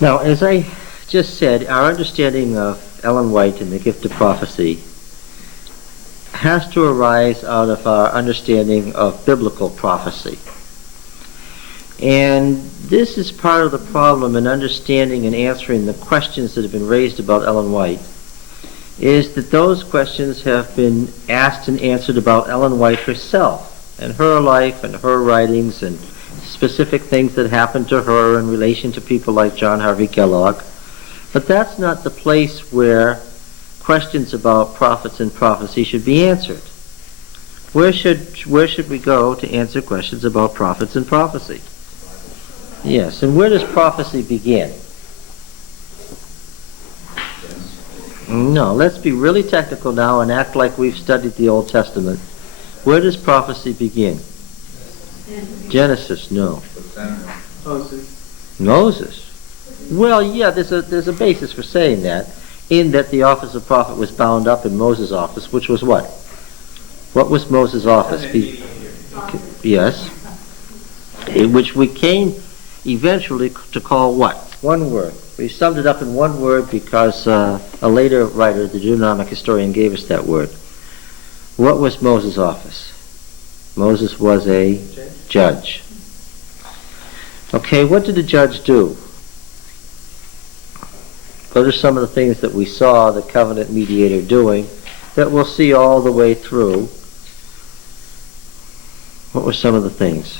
Now, as I just said, our understanding of Ellen White and the gift of prophecy has to arise out of our understanding of biblical prophecy. And this is part of the problem in understanding and answering the questions that have been raised about Ellen White, is that those questions have been asked and answered about Ellen White herself and her life and her writings and specific things that happened to her in relation to people like John Harvey Kellogg. But that's not the place where questions about prophets and prophecy should be answered. Where should we go to answer questions about prophets and prophecy? Yes, and where does prophecy begin? No, let's be really technical now and act like we've studied the Old Testament. Where does prophecy begin? Genesis, no. Moses. Well, yeah, there's a basis for saying that, in that the office of prophet was bound up in Moses' office, which was what? What was Moses' office? Yes. Which we came eventually to call what? One word. We summed it up in one word because a later writer, the Deuteronomic historian, gave us that word. What was Moses' office? Moses was a judge. Okay, what did the judge do? Those are some of the things that we saw the covenant mediator doing that we'll see all the way through. What were some of the things?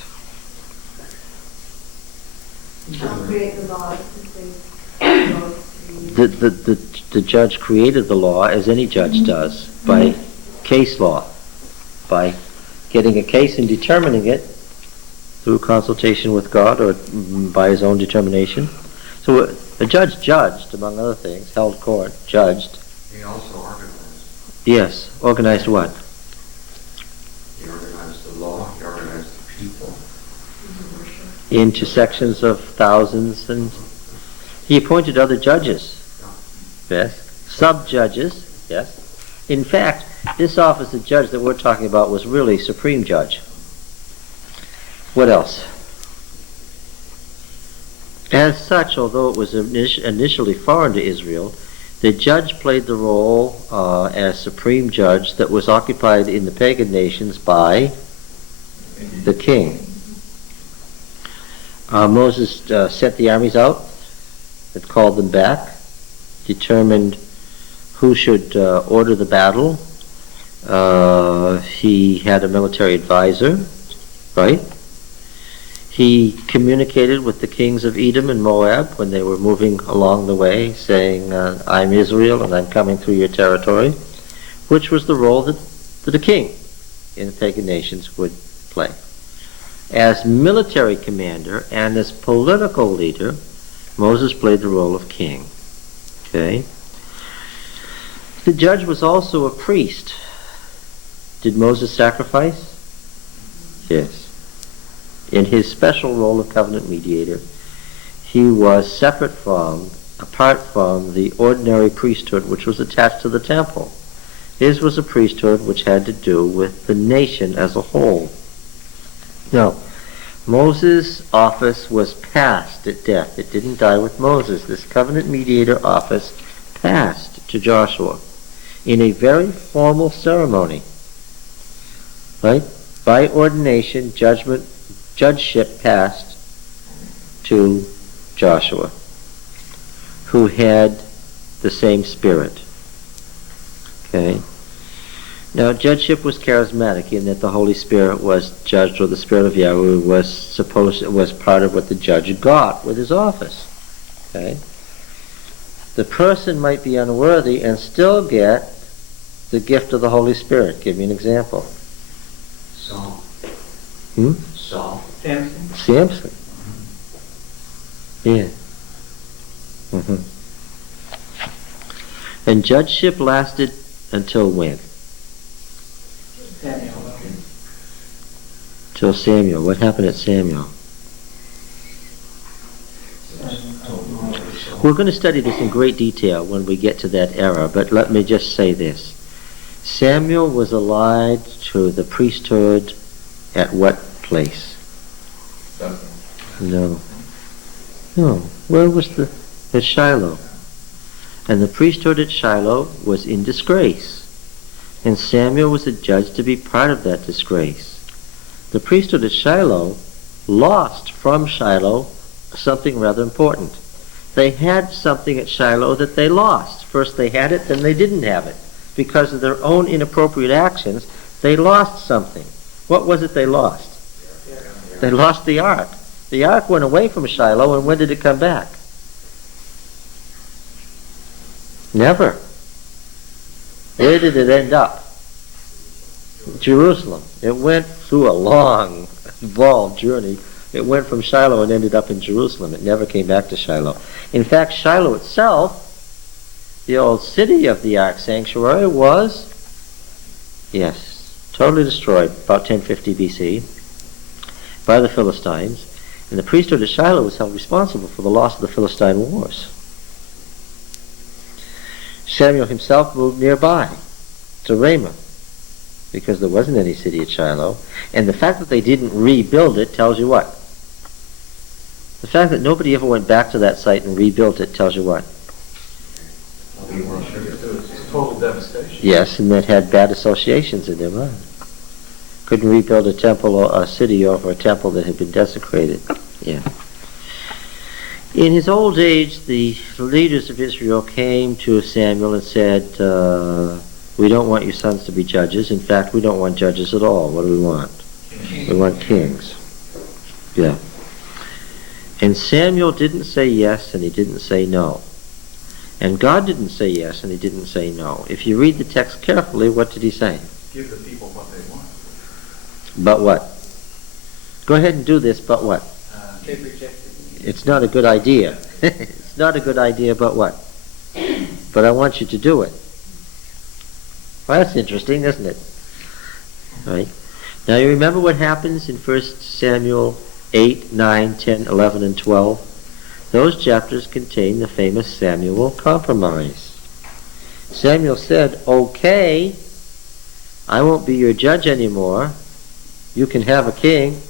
Create the laws. The judge created the law, as any judge does, by case law, by getting a case and determining it through consultation with God or by his own determination. So a judge judged, among other things, held court, judged. He also organized. Yes, organized what? He organized the law, he organized the people. Into sections of thousands, and he appointed other judges. Yes. Sub-judges, yes. In fact, this office of judge that we're talking about was really supreme judge. What else? As such, although it was initially foreign to Israel, the judge played the role as supreme judge that was occupied in the pagan nations by the king. Moses sent the armies out and called them back, determined who should order the battle. He had a military advisor, right? He communicated with the kings of Edom and Moab when they were moving along the way, saying, I'm Israel and I'm coming through your territory, which was the role that a king in the pagan nations would play. As military commander and as political leader, Moses played the role of king. Okay? The judge was also a priest. Did Moses sacrifice? Yes. In his special role of covenant mediator, he was apart from the ordinary priesthood which was attached to the temple. His was a priesthood which had to do with the nation as a whole. Now, Moses' office was passed at death. It didn't die with Moses. This covenant mediator office passed to Joshua in a very formal ceremony. Right? By ordination, judgeship passed to Joshua, who had the same spirit. Okay? Now, judgeship was charismatic in that the Holy Spirit was judged, or the Spirit of Yahweh was part of what the judge got with his office. Okay? The person might be unworthy and still get the gift of the Holy Spirit. Give me an example. Saul. Saul. Samson. Samson. Yeah. And judgeship lasted until when? Samuel. Till Samuel. What happened at Samuel? We're going to study this in great detail when we get to that era, but let me just say this. Samuel was allied to the priesthood at what place? No. Where was the at Shiloh. And the priesthood at Shiloh was in disgrace. And Samuel was adjudged to be part of that disgrace. The priesthood at Shiloh lost from Shiloh something rather important. They had something at Shiloh that they lost. First they had it, then they didn't have it. Because of their own inappropriate actions, they lost something. What was it they lost? They lost the ark. The ark went away from Shiloh, and when did it come back? Never. Where did it end up? Jerusalem. It went through a long, involved journey. It went from Shiloh and ended up in Jerusalem. It never came back to Shiloh. In fact, Shiloh itself, the old city of the Ark Sanctuary, was, yes, totally destroyed about 1050 BC by the Philistines. And the priesthood of Shiloh was held responsible for the loss of the Philistine wars. Samuel himself moved nearby to Ramah because there wasn't any city at Shiloh. And the fact that they didn't rebuild it tells you what? The fact that nobody ever went back to that site and rebuilt it tells you what? Total devastation. Yes, and that had bad associations in their mind. Couldn't rebuild a temple or a city over a temple that had been desecrated. Yeah. In his old age, the leaders of Israel came to Samuel and said, we don't want your sons to be judges. In fact, we don't want judges at all. What do we want? We want kings. Yeah. And Samuel didn't say yes and he didn't say no. And God didn't say yes and he didn't say no. If you read the text carefully, what did he say? Give the people what they want. But what? Go ahead and do this, but what? They rejected. It's not a good idea. It's not a good idea, but what? But I want you to do it. Well, that's interesting, isn't it? Right? Now you remember what happens in 1 Samuel 8, 9, 10, 11, and 12? Those chapters contain the famous Samuel compromise. Samuel said, okay, I won't be your judge anymore. You can have a king.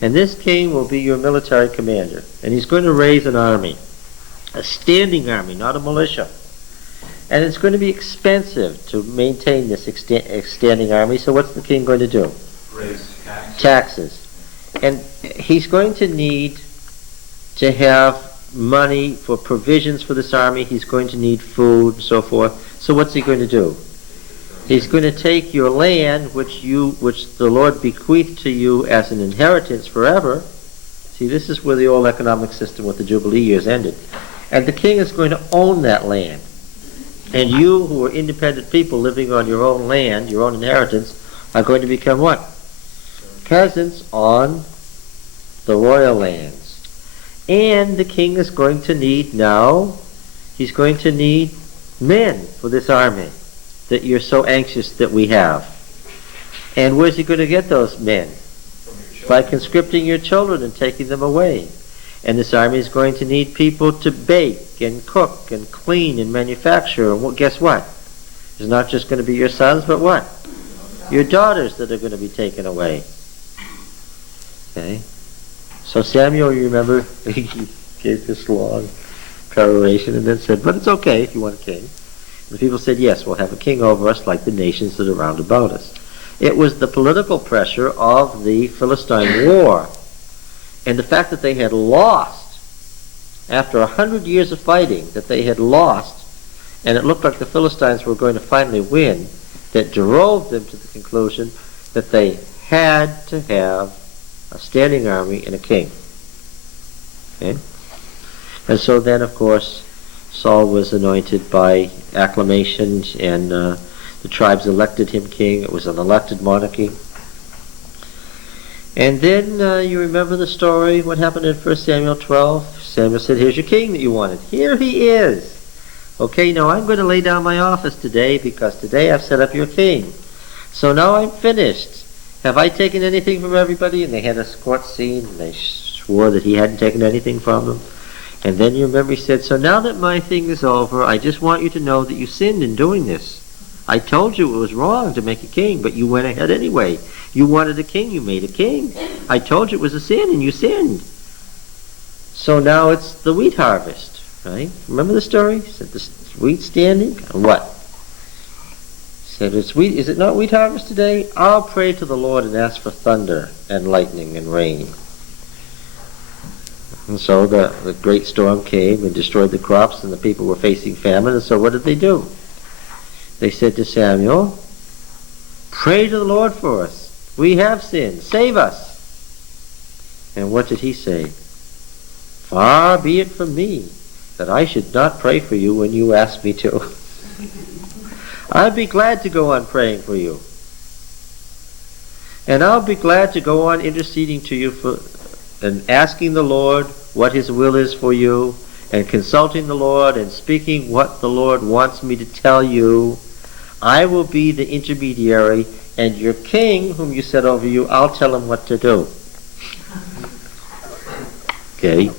And this king will be your military commander. And he's going to raise an army. A standing army, not a militia. And it's going to be expensive to maintain this standing army. So what's the king going to do? Raise Taxes. And he's going to need to have money for provisions for this army. He's going to need food and so forth. So what's he going to do? He's going to take your land, which the Lord bequeathed to you as an inheritance forever. See, this is where the old economic system with the Jubilee years ended. And the king is going to own that land. And you, who are independent people living on your own land, your own inheritance, are going to become what? Peasants on the royal lands. And the king is going to need now, he's going to need men for this army that you're so anxious that we have. And where's he going to get those men? By conscripting your children and taking them away. And this army is going to need people to bake and cook and clean and manufacture. And guess what? It's not just going to be your sons, but what? Your daughters that are going to be taken away. Okay? So Samuel, you remember, he gave this long peroration and then said, but it's okay if you want a king. And the people said, yes, we'll have a king over us like the nations that are round about us. It was the political pressure of the Philistine war. And the fact that they had lost, after 100 years of fighting, that they had lost, and it looked like the Philistines were going to finally win, that drove them to the conclusion that they had to have a standing army and a king. Okay? And so then, of course, Saul was anointed by acclamation, and the tribes elected him king. It was an elected monarchy. And then you remember the story, what happened in 1 Samuel 12? Samuel said, here's your king that you wanted. Here he is. Okay, now I'm going to lay down my office today because today I've set up your king. So now I'm finished. Have I taken anything from everybody? And they had a court scene, and they swore that he hadn't taken anything from them. And then you remember he said, so now that my thing is over, I just want you to know that you sinned in doing this. I told you it was wrong to make a king, but you went ahead anyway. You wanted a king, you made a king. I told you it was a sin, and you sinned. So now it's the wheat harvest. Right? Remember the story? He said, the wheat standing? And what? He said, it's wheat. Is it not wheat harvest today? I'll pray to the Lord and ask for thunder and lightning and rain. And so the great storm came and destroyed the crops, and the people were facing famine. And so what did they do? They said to Samuel, pray to the Lord for us. We have sinned. Save us. And what did he say? Far be it from me that I should not pray for you when you ask me to. I'd be glad to go on praying for you. And I'll be glad to go on interceding to you for and asking the Lord what his will is for you, and consulting the Lord and speaking what the Lord wants me to tell you. I will be the intermediary, and your king, whom you set over you, I'll tell him what to do. Okay.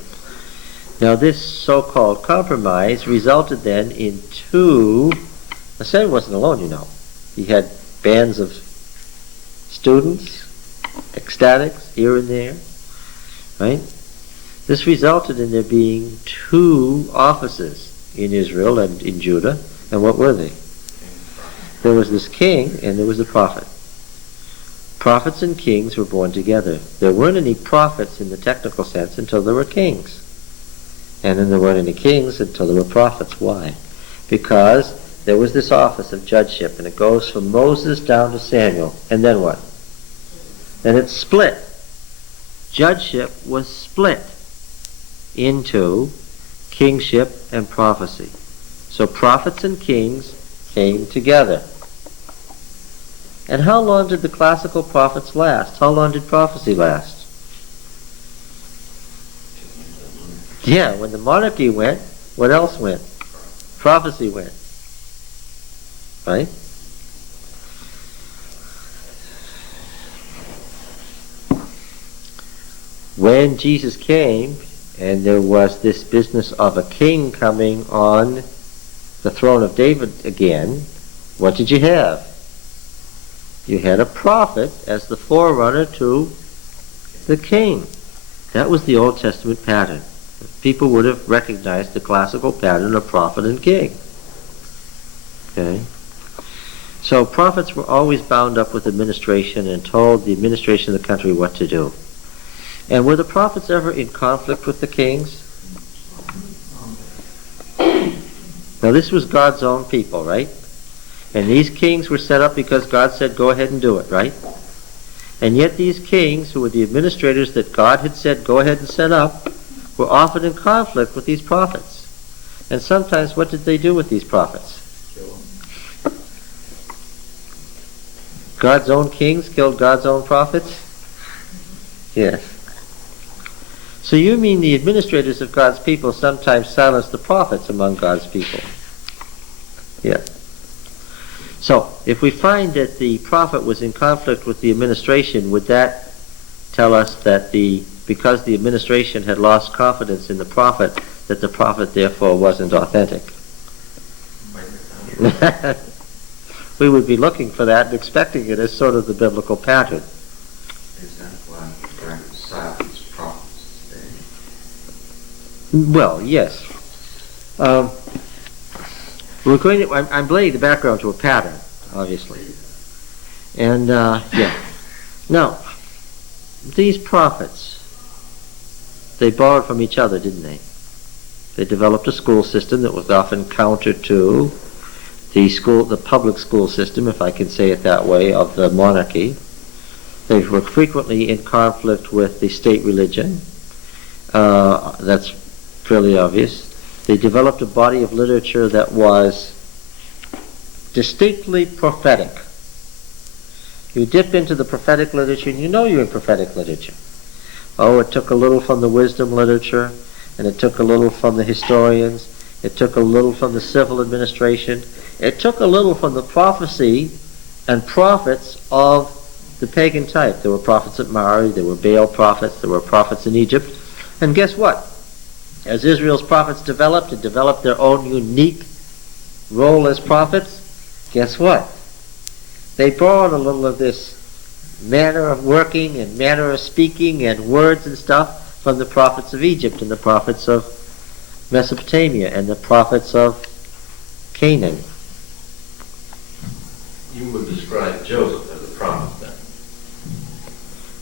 Now this so-called compromise resulted then in two. Samuel wasn't alone, you know. He had bands of students, ecstatics here and there, right? This resulted in there being two offices in Israel and in Judah. And what were they? There was this king and there was a prophet. Prophets and kings were born together. There weren't any prophets in the technical sense until there were kings. And then there weren't any kings until there were prophets. Why? Because there was this office of judgeship, and it goes from Moses down to Samuel. And then what? Then it's split. Judgeship was split into kingship and prophecy. So prophets and kings came together. And how long did the classical prophets last? How long did prophecy last? Yeah, when the monarchy went, what else went? Prophecy went. Right? When Jesus came, and there was this business of a king coming on the throne of David again, what did you have? You had a prophet as the forerunner to the king. That was the Old Testament pattern. People would have recognized the classical pattern of prophet and king. Okay? So prophets were always bound up with administration and told the administration of the country what to do. And were the prophets ever in conflict with the kings? Now this was God's own people, right? And these kings were set up because God said, go ahead and do it, right? And yet these kings, who were the administrators that God had said, go ahead and set up, were often in conflict with these prophets. And sometimes what did they do with these prophets? God's own kings killed God's own prophets? Yes. So you mean the administrators of God's people sometimes silenced the prophets among God's people? Yeah. So, if we find that the prophet was in conflict with the administration, would that tell us that because the administration had lost confidence in the prophet, that the prophet therefore wasn't authentic? We would be looking for that and expecting it as sort of the biblical pattern. Is that why God silenced prophets today? Well, yes. We're going to. I'm laying the background to a pattern, obviously, and yeah. Now, these prophets, they borrowed from each other, didn't they? They developed a school system that was often counter to the public school system, if I can say it that way, of the monarchy. They were frequently in conflict with the state religion. That's fairly obvious. They developed a body of literature that was distinctly prophetic. You dip into the prophetic literature and you know you're in prophetic literature. Oh, it took a little from the wisdom literature, and it took a little from the historians, it took a little from the civil administration, it took a little from the prophecy and prophets of the pagan type. There were prophets at Mari, there were Baal prophets, there were prophets in Egypt, and guess what? As Israel's prophets developed and developed their own unique role as prophets, guess what? They borrowed a little of this manner of working and manner of speaking and words and stuff from the prophets of Egypt and the prophets of Mesopotamia and the prophets of Canaan. You would describe Joseph as a prophet then.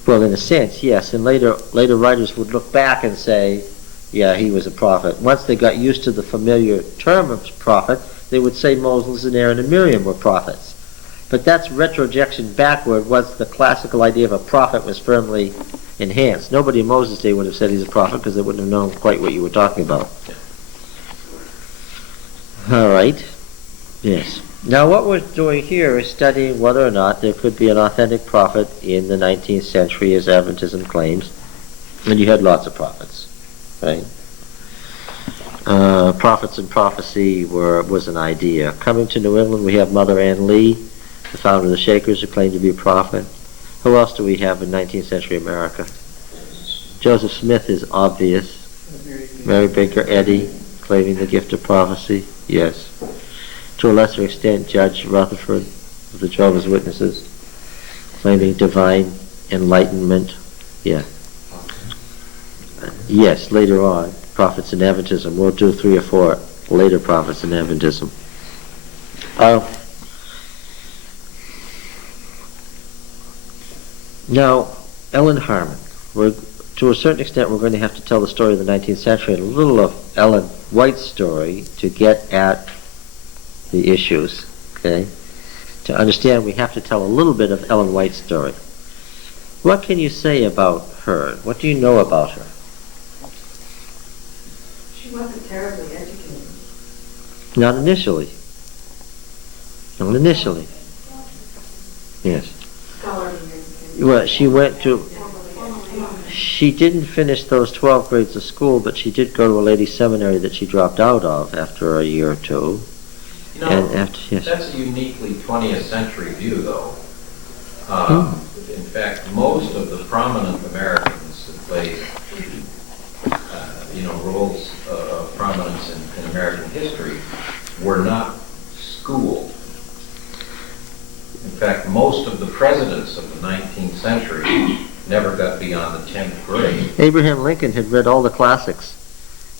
Well, in a sense, yes. And later writers would look back and say, yeah, he was a prophet. Once they got used to the familiar term of prophet, they would say Moses and Aaron and Miriam were prophets. But that's retrojection backward once the classical idea of a prophet was firmly enhanced. Nobody in Moses' day would have said he's a prophet because they wouldn't have known quite what you were talking about. All right. Yes. Now what we're doing here is studying whether or not there could be an authentic prophet in the 19th century, as Adventism claims. And you had lots of prophets, right? Prophets and prophecy was an idea. Coming to New England, we have Mother Ann Lee, the founder of the Shakers, who claimed to be a prophet. Who else do we have in 19th century America? Joseph Smith is obvious. Mary Baker Eddy, claiming the gift of prophecy. Yes. To a lesser extent, Judge Rutherford of the Jehovah's Witnesses, claiming divine enlightenment. Yeah. Yes, later on, prophets in Adventism. We'll do 3 or 4 later prophets in Adventism. Now, Ellen Harmon. To a certain extent, we're going to have to tell the story of the 19th century and a little of Ellen White's story to get at the issues. Okay? To understand, we have to tell a little bit of Ellen White's story. What can you say about her? What do you know about her? She wasn't terribly educated. Not initially. Not initially. Yes. Scholarly educated. Well, she didn't finish those 12 grades of school, but she did go to a ladies' seminary that she dropped out of after a year or two. You know, that's a uniquely 20th century view, though. In fact, most of the prominent Americans who played, roles of prominence in American history were not schooled. In fact, most of the presidents of the 19th century never got beyond the 10th grade. Abraham Lincoln had read all the classics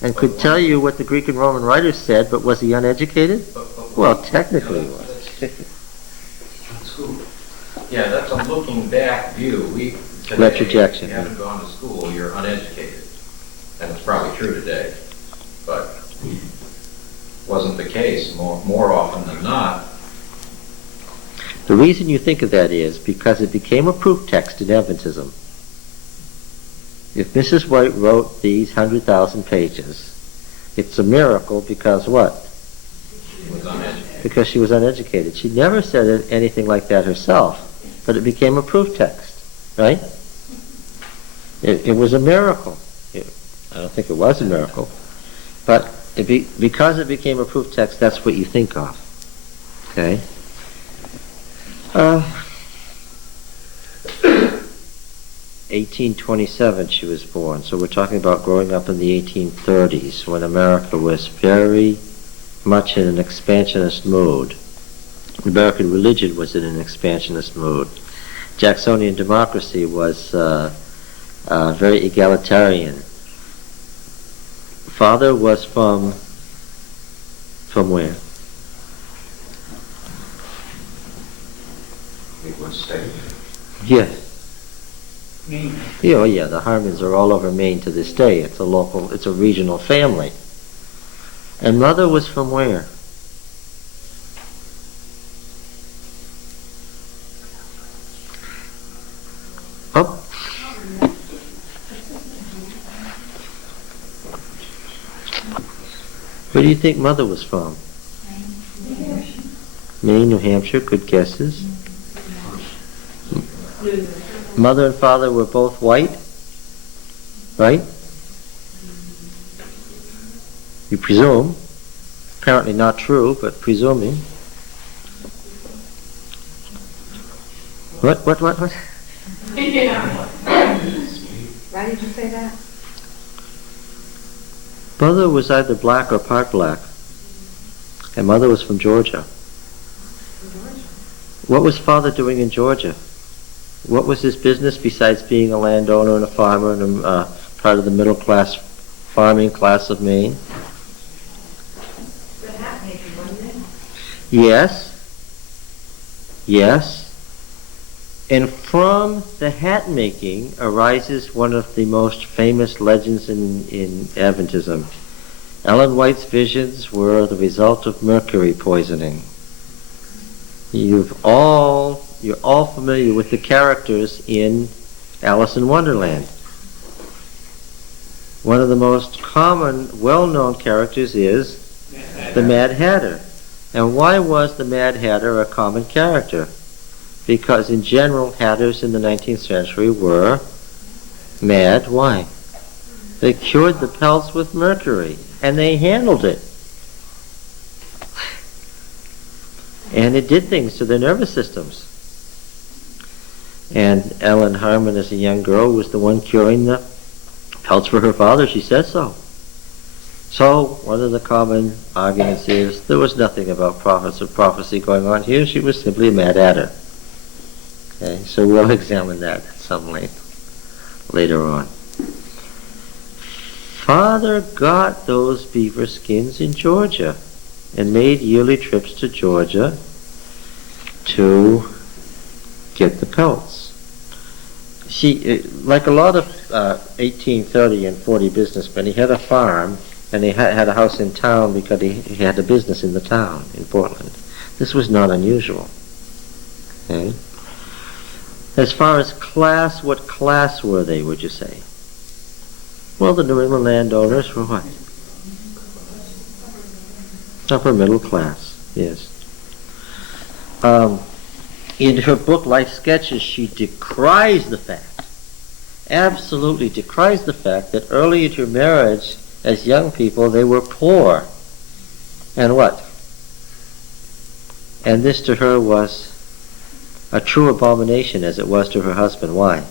and could tell you what the Greek and Roman writers said, but was he uneducated? Well, technically he was. Yeah, that's a looking back view. Retrojection. If you haven't gone to school, you're uneducated. And it's probably true today. But wasn't the case more often than not. The reason you think of that is because it became a proof text in Adventism. If Mrs. White wrote these 100,000 pages, it's a miracle because what? She was uneducated. Because she was uneducated. She never said anything like that herself, but it became a proof text, right? It was a miracle. I don't think it was a miracle, but because it became a proof text, that's what you think of, okay? 1827 she was born, so we're talking about growing up in the 1830s when America was very much in an expansionist mood. American religion was in an expansionist mood. Jacksonian democracy was very egalitarian. Father was from where? It was state. Yes. Yeah, yeah, the Harmons are all over Maine to this day. It's a regional family. And mother was from where? Oh. Where do you think mother was from? Maine, New Hampshire, good guesses. Mother and father were both white, right? You presume. Apparently not true, but presuming. What? Yeah. Why did you say that? Mother was either black or part black. And mother was from Georgia. What was father doing in Georgia? What was his business besides being a landowner and a farmer and part of the middle class farming class of Maine? Yes. Yes. And from the hat making arises one of the most famous legends in Adventism. Ellen White's visions were the result of mercury poisoning. You're all familiar with the characters in Alice in Wonderland. One of the most common, well-known characters is the Mad Hatter. And why was the Mad Hatter a common character? Because in general, hatters in the 19th century were mad. Why? They cured the pelts with mercury, and they handled it. And it did things to their nervous systems. And Ellen Harmon, as a young girl, was the one curing the pelts for her father. She says so. So, one of the common arguments is there was nothing about prophets or prophecy going on here. She was simply a Mad Hatter. Okay, so we'll examine that at some length later on. Father got those beaver skins in Georgia and made yearly trips to Georgia to get the pelts. She, like a lot of 1830 and 40 businessmen, he had a farm and he had a house in town because he had a business in the town in Portland. This was not unusual. Okay? As far as class, what class were they, would you say? Well, the New England landowners were what? Upper middle class, yes. In her book, Life Sketches, she decries the fact, absolutely decries the fact that early into marriage, as young people, they were poor. And what? And this to her was a true abomination as it was to her husband. Why?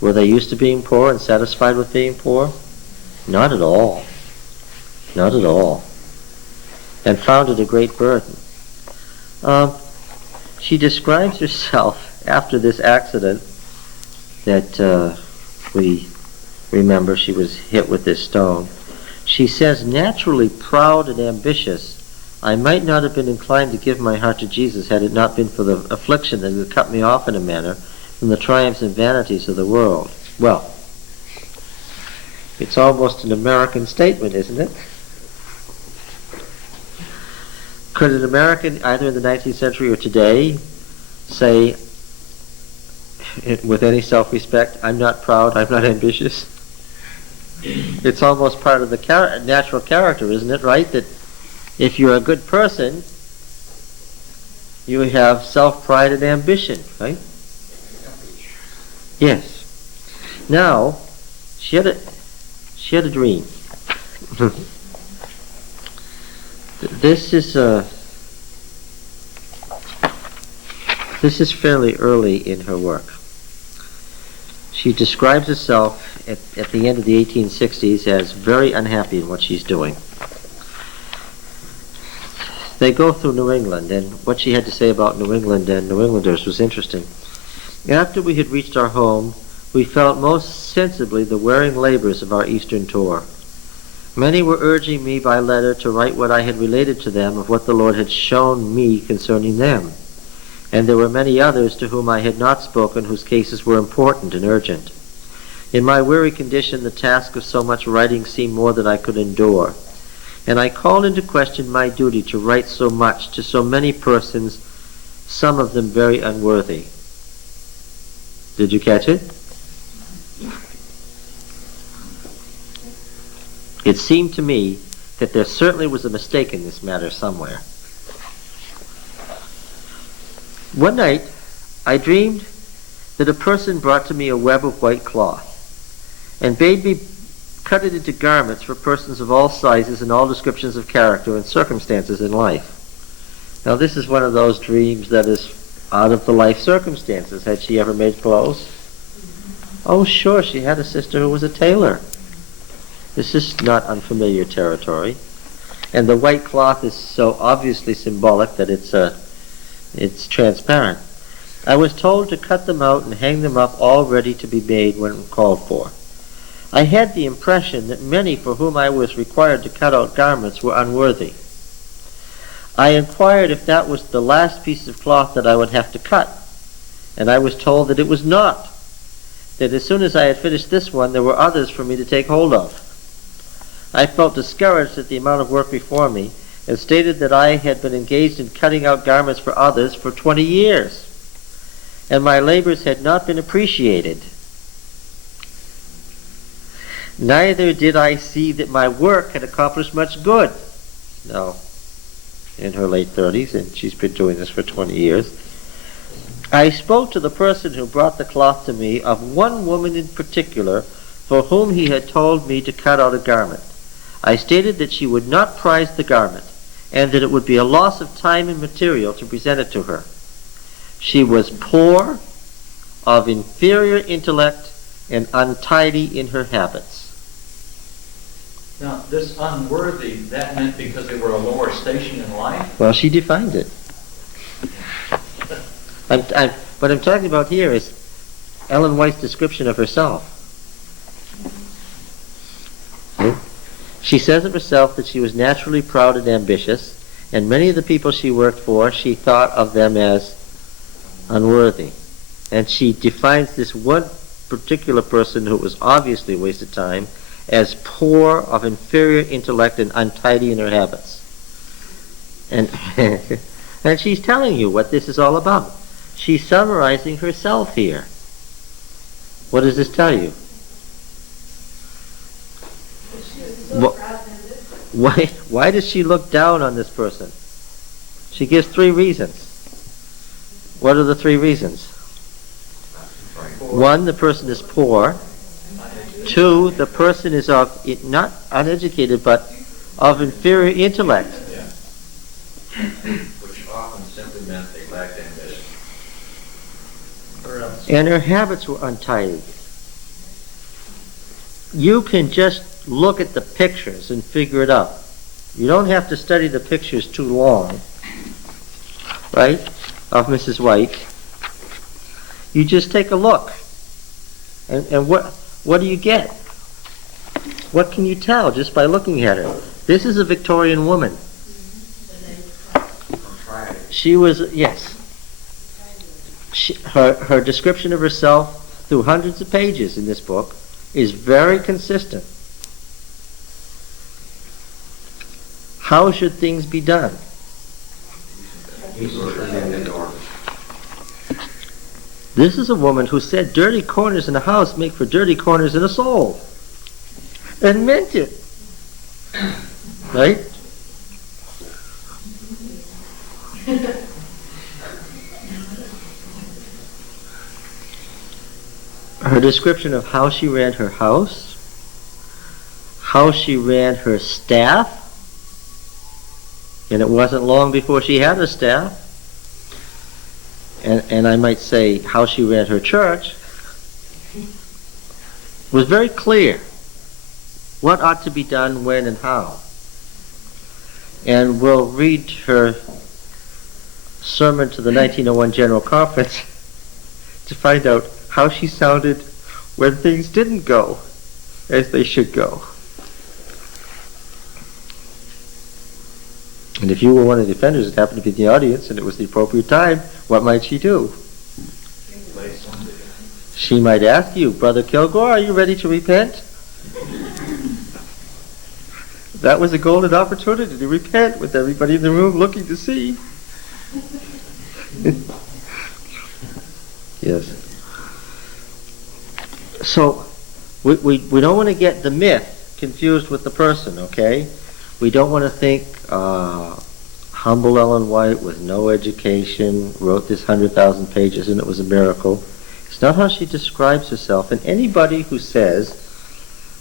Were they used to being poor and satisfied with being poor? Not at all. Not at all. And found it a great burden. She describes herself after this accident that we remember she was hit with this stone. She says, naturally proud and ambitious, I might not have been inclined to give my heart to Jesus had it not been for the affliction that would cut me off in a manner from the triumphs and vanities of the world. Well, it's almost an American statement, isn't it? Could an American, either in the 19th century or today, say, with any self-respect, I'm not proud, I'm not ambitious? It's almost part of the natural character, isn't it, right? That if you're a good person, you have self-pride and ambition, right? Yes. Now, she had a dream. This is fairly early in her work. She describes herself at the end of the 1860s as very unhappy in what she's doing. They go through New England, and what she had to say about New England and New Englanders was interesting. After we had reached our home, we felt most sensibly the wearing labors of our Eastern tour. Many were urging me by letter to write what I had related to them of what the Lord had shown me concerning them. And there were many others to whom I had not spoken whose cases were important and urgent. In my weary condition, the task of so much writing seemed more than I could endure. And I called into question my duty to write so much to so many persons, some of them very unworthy. Did you catch it? It seemed to me that there certainly was a mistake in this matter somewhere. One night, I dreamed that a person brought to me a web of white cloth and bade me cut it into garments for persons of all sizes and all descriptions of character and circumstances in life. Now, this is one of those dreams that is out of the life circumstances. Had she ever made clothes? Oh, sure, she had a sister who was a tailor. This is not unfamiliar territory. And the white cloth is so obviously symbolic that it's transparent. I was told to cut them out and hang them up all ready to be made when called for. I had the impression that many for whom I was required to cut out garments were unworthy. I inquired if that was the last piece of cloth that I would have to cut, and I was told that it was not, that as soon as I had finished this one, there were others for me to take hold of. I felt discouraged at the amount of work before me, and stated that I had been engaged in cutting out garments for others for 20 years, and my labors had not been appreciated. Neither did I see that my work had accomplished much good. Now, in her late 30s, and she's been doing this for 20 years. I spoke to the person who brought the cloth to me of one woman in particular for whom he had told me to cut out a garment. I stated that she would not prize the garment, and that it would be a loss of time and material to present it to her. She was poor, of inferior intellect, and untidy in her habits. Now, this unworthy, that meant because they were a lower station in life? Well, she defined it. What I'm talking about here is Ellen White's description of herself. She says of herself that she was naturally proud and ambitious, and many of the people she worked for, she thought of them as unworthy. And she defines this one particular person who was obviously a waste of time as poor, of inferior intellect, and untidy in her habits. And, and she's telling you what this is all about. She's summarizing herself here. What does this tell you? Why does she look down on this person? She gives 3 reasons. What are the 3 reasons? 1, the person is poor. 2, the person is not uneducated, but of inferior intellect. Which often simply meant they lacked ambition. And her habits were untidy. You can just look at the pictures and figure it out. You don't have to study the pictures too long, right, of Mrs. White. You just take a look. And what do you get? What can you tell just by looking at her? This is a Victorian woman. She was, yes. Her description of herself through hundreds of pages in this book is very consistent. How should things be done? This is a woman who said dirty corners in a house make for dirty corners in a soul. And meant it. Right? Her description of how she ran her house, how she ran her staff, and it wasn't long before she had a staff, and I might say how she ran her church, was very clear what ought to be done, when, and how. And we'll read her sermon to the 1901 General Conference to find out how she sounded when things didn't go as they should go. And if you were one of the offenders that happened to be in the audience and it was the appropriate time, what might she do? She might ask you, Brother Kilgore, are you ready to repent? That was a golden opportunity to repent with everybody in the room looking to see. Yes. So, we don't want to get the myth confused with the person, okay? We don't want to think humble Ellen White with no education wrote this 100,000 pages and it was a miracle. It's not how she describes herself. And anybody who says,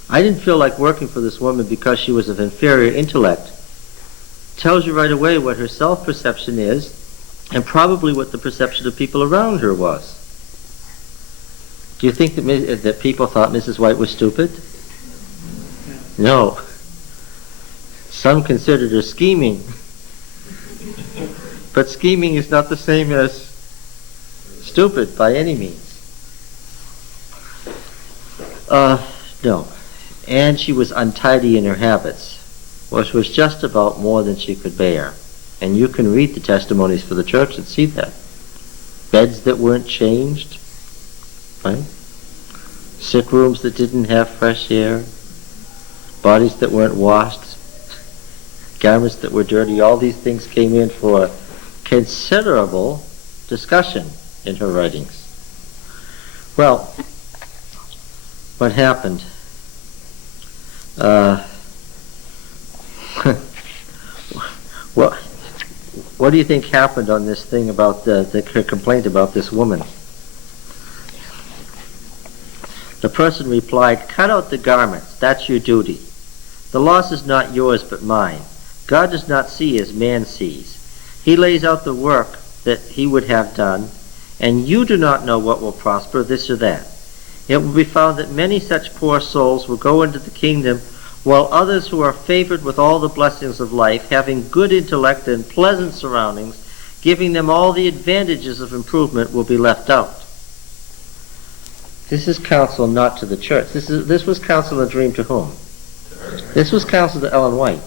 I didn't feel like working for this woman because she was of inferior intellect, tells you right away what her self-perception is and probably what the perception of people around her was. Do you think that people thought Mrs. White was stupid? No. Some considered her scheming. But scheming is not the same as stupid by any means. No. And she was untidy in her habits, which was just about more than she could bear. And you can read the testimonies for the church and see that. Beds that weren't changed, right? Sick rooms that didn't have fresh air, bodies that weren't washed, garments that were dirty. All these things came in for considerable discussion in her writings. Well, what happened? What do you think happened on this thing about her complaint about this woman? The person replied, "Cut out the garments, that's your duty. The loss is not yours but mine. God does not see as man sees. He lays out the work that he would have done, and you do not know what will prosper, this or that. It will be found that many such poor souls will go into the kingdom, while others who are favored with all the blessings of life, having good intellect and pleasant surroundings, giving them all the advantages of improvement, will be left out." This is counsel not to the church. This was counsel in a dream to whom? This was counsel to Ellen White.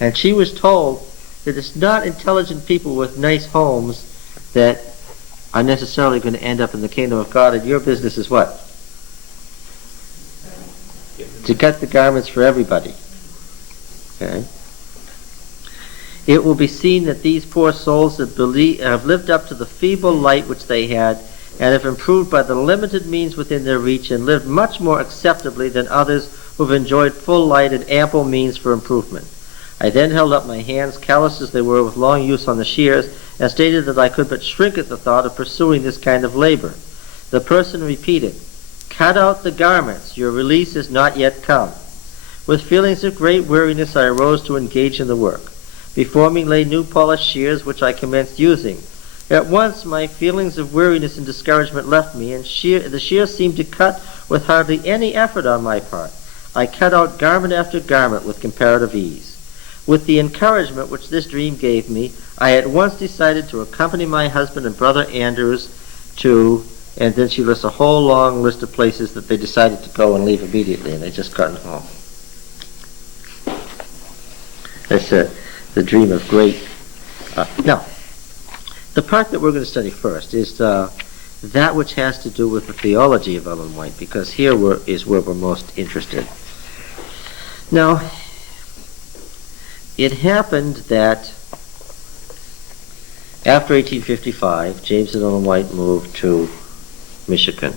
And she was told that it's not intelligent people with nice homes that are necessarily going to end up in the kingdom of God, and your business is what? To cut the garments for everybody. Okay? It will be seen that these poor souls have lived up to the feeble light which they had, and have improved by the limited means within their reach, and lived much more acceptably than others who have enjoyed full light and ample means for improvement. I then held up my hands, callous as they were with long use on the shears, and stated that I could but shrink at the thought of pursuing this kind of labor. The person repeated, "Cut out the garments, your release is not yet come." With feelings of great weariness I arose to engage in the work. Before me lay new polished shears which I commenced using. At once my feelings of weariness and discouragement left me, and the shears seemed to cut with hardly any effort on my part. I cut out garment after garment with comparative ease. With the encouragement which this dream gave me, I at once decided to accompany my husband and brother Andrews to, and then she lists a whole long list of places that they decided to go and leave immediately, and they just gotten home. That's the dream of great. Now, the part that we're going to study first is that which has to do with the theology of Ellen White, because here is where we're most interested. Now, it happened that after 1855, James and Ellen White moved to Michigan.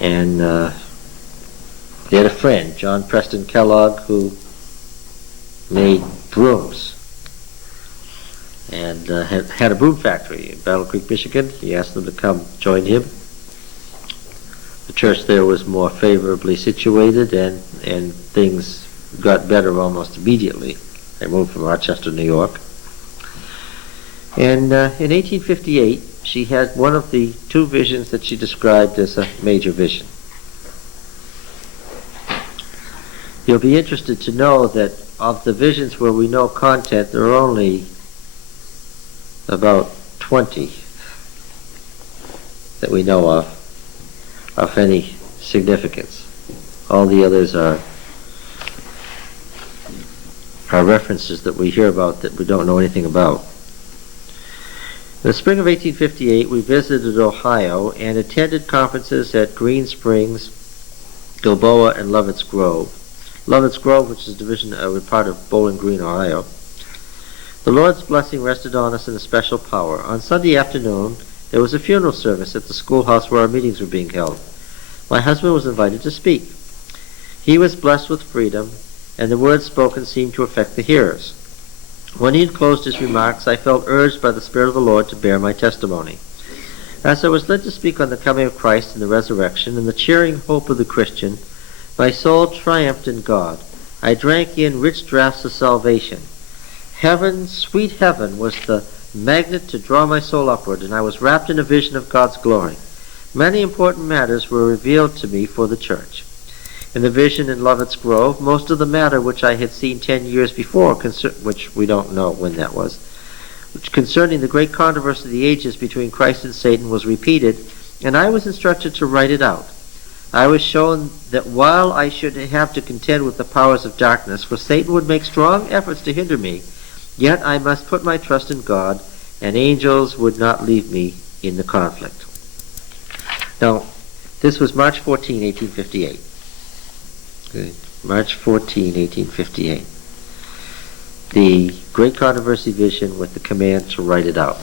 And they had a friend, John Preston Kellogg, who made brooms and had a broom factory in Battle Creek, Michigan. He asked them to come join him. The church there was more favorably situated, and things got better almost immediately. They moved from Rochester, New York. And in 1858, she had one of the two visions that she described as a major vision. You'll be interested to know that of the visions where we know content, there are only about 20 that we know of any significance. All the others are references that we hear about that we don't know anything about. In the spring of 1858, we visited Ohio and attended conferences at Green Springs, Gilboa, and Lovett's Grove. Lovett's Grove, which is a part of Bowling Green, Ohio. The Lord's blessing rested on us in a special power. On Sunday afternoon, there was a funeral service at the schoolhouse where our meetings were being held. My husband was invited to speak. He was blessed with freedom, and the words spoken seemed to affect the hearers. When he had closed his remarks, I felt urged by the Spirit of the Lord to bear my testimony. As I was led to speak on the coming of Christ and the resurrection and the cheering hope of the Christian, my soul triumphed in God. I drank in rich draughts of salvation. Heaven, sweet heaven, was the magnet to draw my soul upward, and I was wrapped in a vision of God's glory. Many important matters were revealed to me for the church. In the vision in Lovett's Grove, most of the matter which I had seen 10 years before, which we don't know when that was, which concerning the great controversy of the ages between Christ and Satan, was repeated, and I was instructed to write it out. I was shown that while I should have to contend with the powers of darkness, for Satan would make strong efforts to hinder me, Yet I must put my trust in God, and angels would not leave me in the conflict. Now, this was March 14, 1858. Okay. March 14, 1858. The Great Controversy vision with the command to write it out.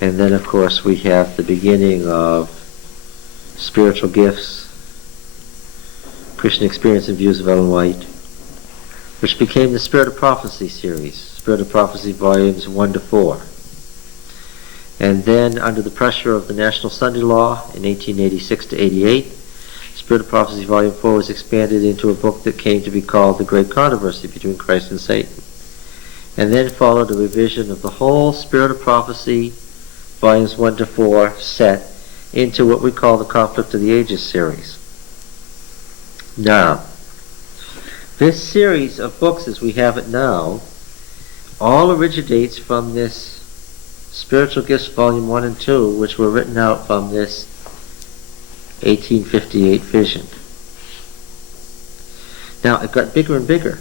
And then, of course, we have the beginning of Spiritual Gifts, Christian Experience and Views of E.G.White, which became the Spirit of Prophecy series, Spirit of Prophecy volumes 1 to 4. And then, under the pressure of the National Sunday Law in 1886 to 88, Spirit of Prophecy volume 4 was expanded into a book that came to be called The Great Controversy Between Christ and Satan. And then followed a revision of the whole Spirit of Prophecy volumes 1 to 4 set into what we call the Conflict of the Ages series. Now, this series of books as we have it now all originates from this Spiritual Gifts volume 1 and 2, which were written out from this 1858 vision. Now, it got bigger and bigger.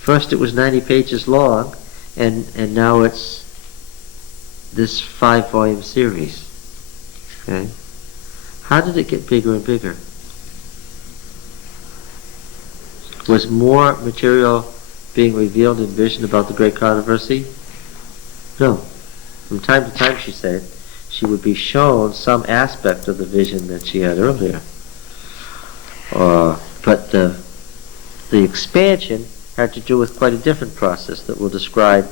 First it was 90 pages long, and now it's this 5-volume series. Okay? How did it get bigger and bigger? Was more material being revealed in vision about the Great Controversy? No. From time to time, she said, she would be shown some aspect of the vision that she had earlier. But the expansion had to do with quite a different process that we'll describe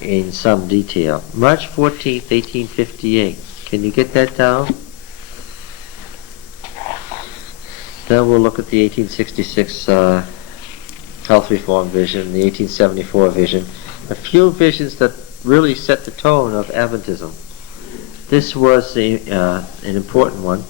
in some detail. March 14th, 1858. Can you get that down? Then we'll look at the 1866 health reform vision, the 1874 vision, a few visions that really set the tone of Adventism. This was an important one.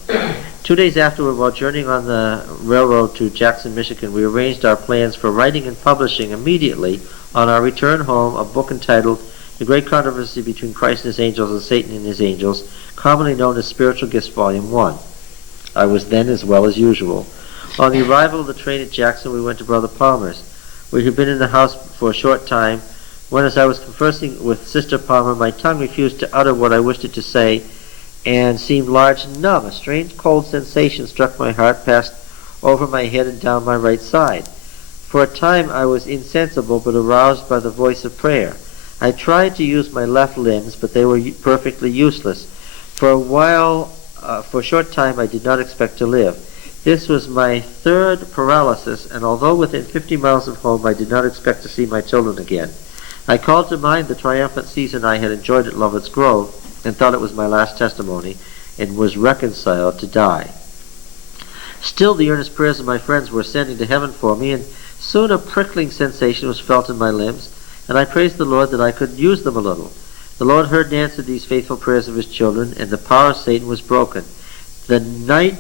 2 days afterward, while journeying on the railroad to Jackson, Michigan, we arranged our plans for writing and publishing immediately on our return home a book entitled The Great Controversy Between Christ and His Angels and Satan and His Angels, commonly known as Spiritual Gifts Volume 1. I was then as well as usual. On the arrival of the train at Jackson, we went to Brother Palmer's. We had been in the house for a short time, when as I was conversing with Sister Palmer, my tongue refused to utter what I wished it to say, and seemed large and numb. A strange cold sensation struck my heart, passed over my head and down my right side. For a time I was insensible, but aroused by the voice of prayer. I tried to use my left limbs, but they were perfectly useless. For a short time I did not expect to live. This was my third paralysis, and although within 50 miles of home, I did not expect to see my children again. I called to mind the triumphant season I had enjoyed at Lovett's Grove, and thought it was my last testimony, and was reconciled to die. Still the earnest prayers of my friends were ascending to heaven for me, and soon a prickling sensation was felt in my limbs, and I praised the Lord that I could use them a little. The Lord heard and answered these faithful prayers of His children, and the power of Satan was broken. That night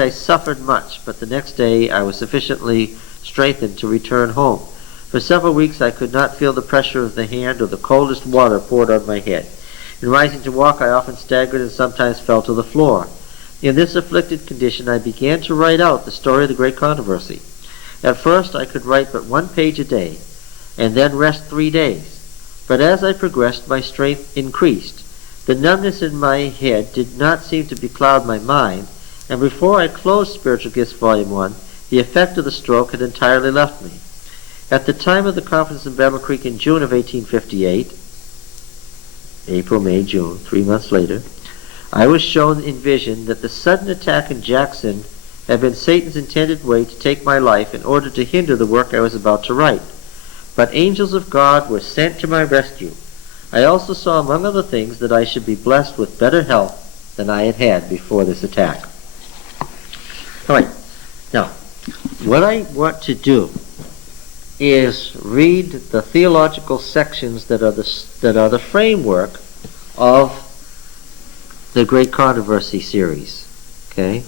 I suffered much, but the next day I was sufficiently strengthened to return home. For several weeks I could not feel the pressure of the hand or the coldest water poured on my head. In rising to walk I often staggered and sometimes fell to the floor. In this afflicted condition I began to write out the story of the Great Controversy. At first I could write but 1 page a day, and then rest 3 days. But as I progressed my strength increased. The numbness in my head did not seem to becloud my mind, and before I closed Spiritual Gifts Volume 1, the effect of the stroke had entirely left me. At the time of the conference in Battle Creek in June of 1858, April, May, June, 3 months later, I was shown in vision that the sudden attack in Jackson had been Satan's intended way to take my life in order to hinder the work I was about to write. But angels of God were sent to my rescue. I also saw, among other things, that I should be blessed with better health than I had had before this attack. All right. Now, what I want to do is read the theological sections that are the framework of the Great Controversy series. Okay?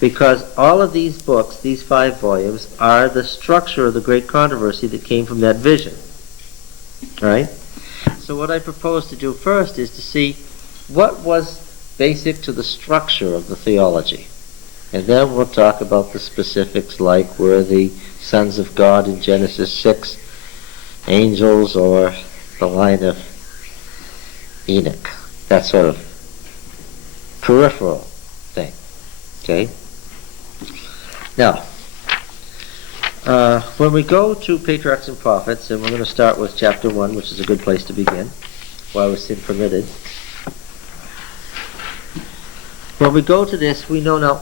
Because all of these books, these 5 volumes, are the structure of the Great Controversy that came from that vision. All right? So what I propose to do first is to see what was basic to the structure of the theology. And then we'll talk about the specifics, like were the sons of God in Genesis 6 angels or the line of Enoch. That sort of peripheral thing. Okay? Now, when we go to Patriarchs and Prophets, and we're going to start with chapter 1, which is a good place to begin, why was sin permitted? When we go to this, we know now,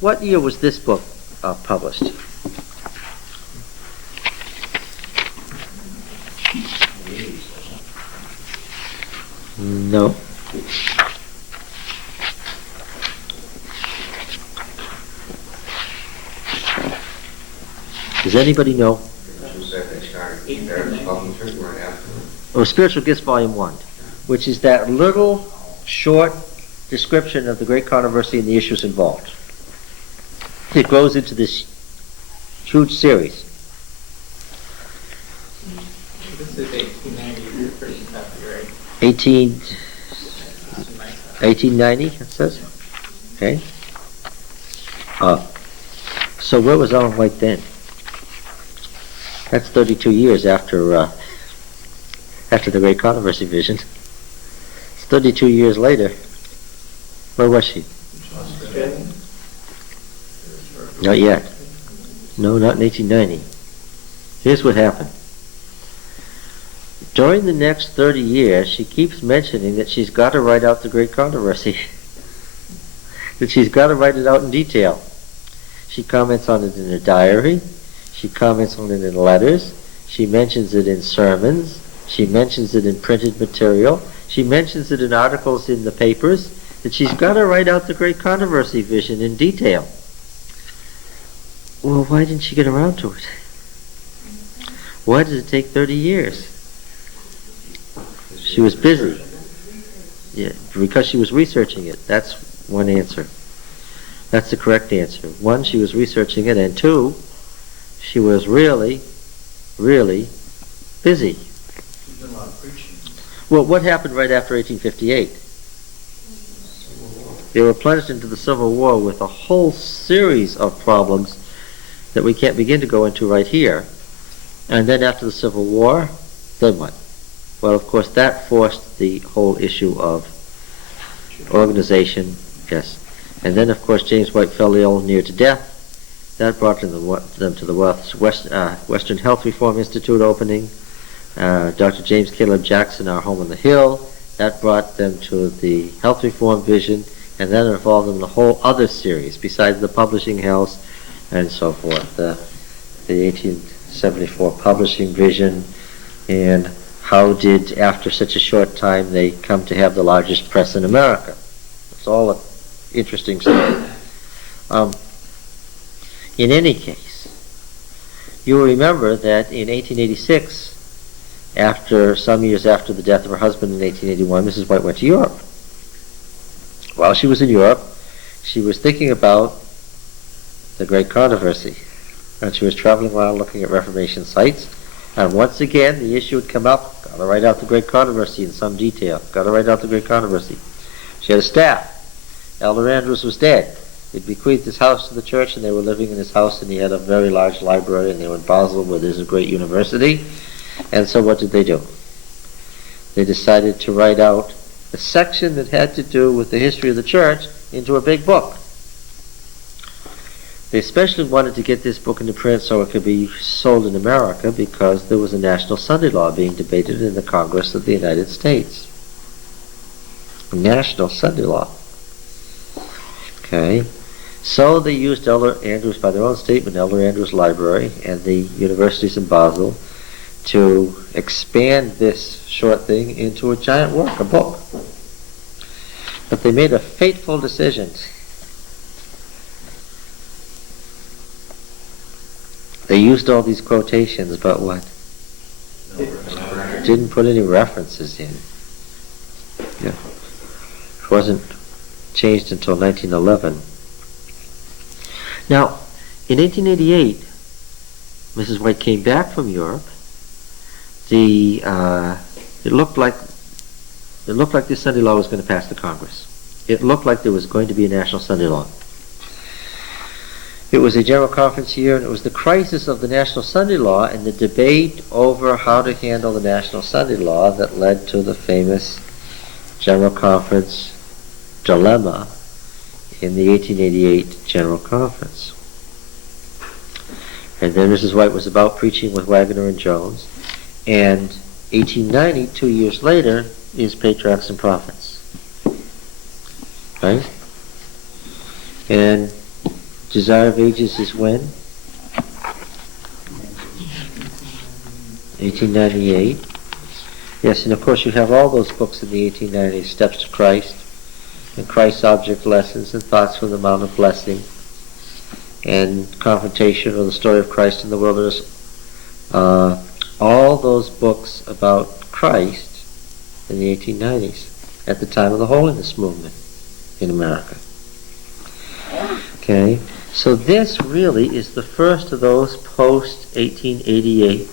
what year was this book published? No. Does anybody know? You said they started their publishers right after. Oh, Spiritual Gifts Volume 1, which is that little short description of the great controversy and the issues involved. It grows into this huge series. This is 1890, you're pretty happy, right? 1890, it says? Okay. So where was Ellen White then? That's 32 years after the Great Controversy vision. It's 32 years later. Where was she? Not yet. No, not in 1890. Here's what happened. During the next 30 years, she keeps mentioning that she's got to write out the Great Controversy. That she's got to write it out in detail. She comments on it in her diary. She comments on it in letters. She mentions it in sermons. She mentions it in printed material. She mentions it in articles in the papers. That she's got to write out the Great Controversy vision in detail. Well, why didn't she get around to it? Why did it take 30 years? She was busy. Yeah, because she was researching it. That's one answer. That's the correct answer. One, she was researching it, and two, she was really, really busy. She's done a lot of preaching. Well, what happened right after 1858? They were plunged into the Civil War with a whole series of problems that we can't begin to go into right here. And then after the Civil War, then what? Well, of course, that forced the whole issue of organization, yes. And then, of course, James White fell ill near to death. That brought them to the Western Health Reform Institute opening. Dr. James Caleb Jackson, Our Home on the Hill. That brought them to the Health Reform Vision, and then involved them in a whole other series besides the publishing house and so forth. The 1874 publishing vision, and how did, after such a short time, they come to have the largest press in America. It's all an interesting story. In any case, you will remember that in 1886, some years after the death of her husband in 1881, Mrs. White went to Europe. While she was in Europe, she was thinking about the Great Controversy, and she was traveling around looking at Reformation sites, and once again the issue would come up, got to write out the Great Controversy in some detail, got to write out the Great Controversy. She had a staff. Elder Andrews was dead. He'd bequeathed his house to the church, and they were living in his house, and he had a very large library, and they were in Basel, where there's a great university. And so what did they do? They decided to write out a section that had to do with the history of the church into a big book. They especially wanted to get this book into print so it could be sold in America, because there was a national Sunday law being debated in the Congress of the United States. A national Sunday law. Okay. So they used Elder Andrews, by their own statement, Elder Andrews Library and the universities in Basel to expand this short thing into a giant work, a book. But they made a fateful decision. They used all these quotations, but what? Didn't put any references in. Yeah. It wasn't changed until 1911. Now, in 1888, Mrs. White came back from Europe. It looked like this Sunday law was going to pass the Congress. It looked like there was going to be a national Sunday law. It was a general conference year, and it was the crisis of the National Sunday Law and the debate over how to handle the National Sunday Law that led to the famous General Conference dilemma in the 1888 General Conference. And then Mrs. White was about preaching with Waggoner and Jones, and 1890, 2 years later, is Patriarchs and Prophets. Right? And Desire of Ages is when? 1898. Yes, and of course you have all those books in the 1890s, Steps to Christ, and Christ's Object Lessons, and Thoughts from the Mount of Blessing, and Confrontation, or the Story of Christ in the Wilderness. All those books about Christ in the 1890s, at the time of the Holiness Movement in America. Okay, so this really is the first of those post-1888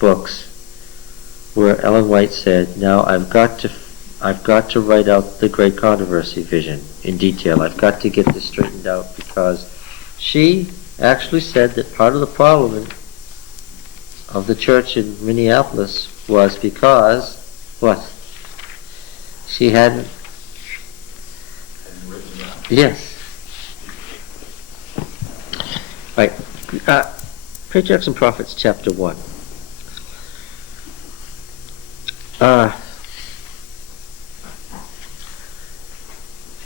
books where Ellen White said, now I've got to write out the Great Controversy vision in detail. I've got to get this straightened out, because she actually said that part of the problem of the church in Minneapolis was because, what? She hadn't, yes. Right. Patriarchs and Prophets, chapter 1.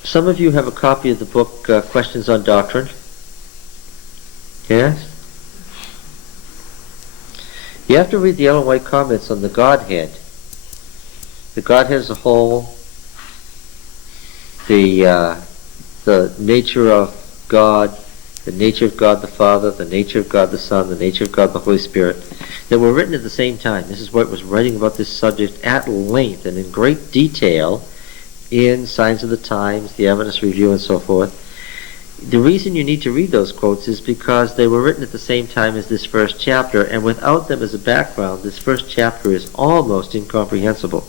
Some of you have a copy of the book, Questions on Doctrine. Yes? You have to read the Ellen White comments on the Godhead. The Godhead as a whole, the nature of God, the nature of God the Father, the nature of God the Son, the nature of God the Holy Spirit, that were written at the same time. Mrs. White was writing about this subject at length and in great detail in Signs of the Times, the Evidence Review, and so forth. The reason you need to read those quotes is because they were written at the same time as this first chapter, and without them as a background, this first chapter is almost incomprehensible.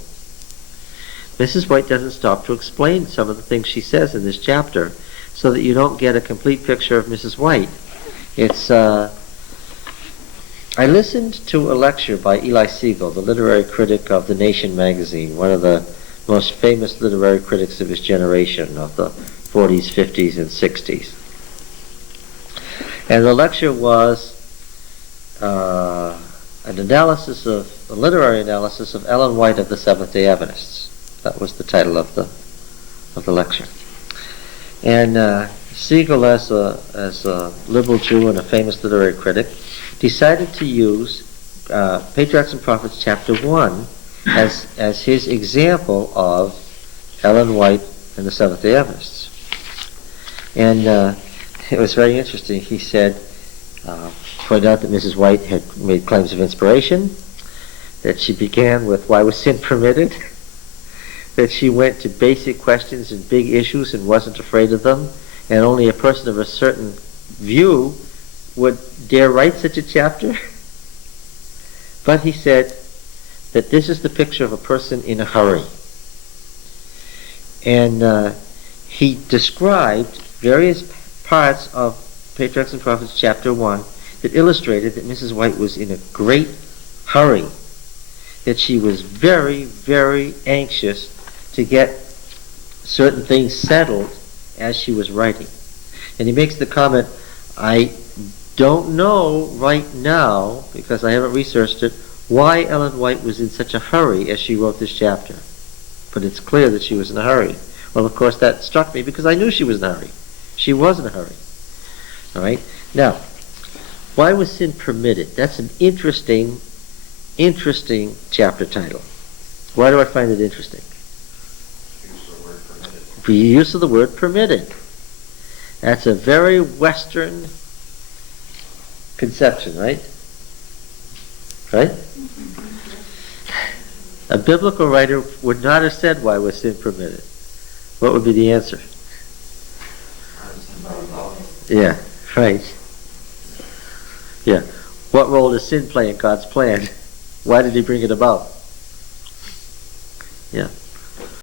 Mrs. White doesn't stop to explain some of the things she says in this chapter, so that you don't get a complete picture of Mrs. White. It's, I listened to a lecture by Eli Siegel, the literary critic of The Nation magazine, one of the most famous literary critics of his generation, of the 40s, 50s, and 60s. And the lecture was a literary analysis of Ellen White of the Seventh-day Adventists. That was the title of the lecture. And Siegel, as a liberal Jew and a famous literary critic, decided to use Patriarchs and Prophets chapter 1 as his example of Ellen White and the Seventh-day Adventists. And it was very interesting. He said, pointed out that Mrs. White had made claims of inspiration, that she began with why was sin permitted, that she went to basic questions and big issues and wasn't afraid of them, and only a person of a certain view would dare write such a chapter. But he said that this is the picture of a person in a hurry. And he described various parts of Patriarchs and Prophets chapter 1 that illustrated that Mrs. White was in a great hurry, that she was very, very anxious to get certain things settled as she was writing. And he makes the comment, I don't know right now, because I haven't researched it, why Ellen White was in such a hurry as she wrote this chapter. But it's clear that she was in a hurry. Well, of course, that struck me because I knew she was in a hurry. She was in a hurry. All right? Now, why was sin permitted? That's an interesting chapter title. Why do I find it interesting? The use of the word permitted. That's a very Western conception, right? Right? A biblical writer would not have said, why was sin permitted? What would be the answer? Yeah, right. Yeah. What role does sin play in God's plan? Why did he bring it about? Yeah.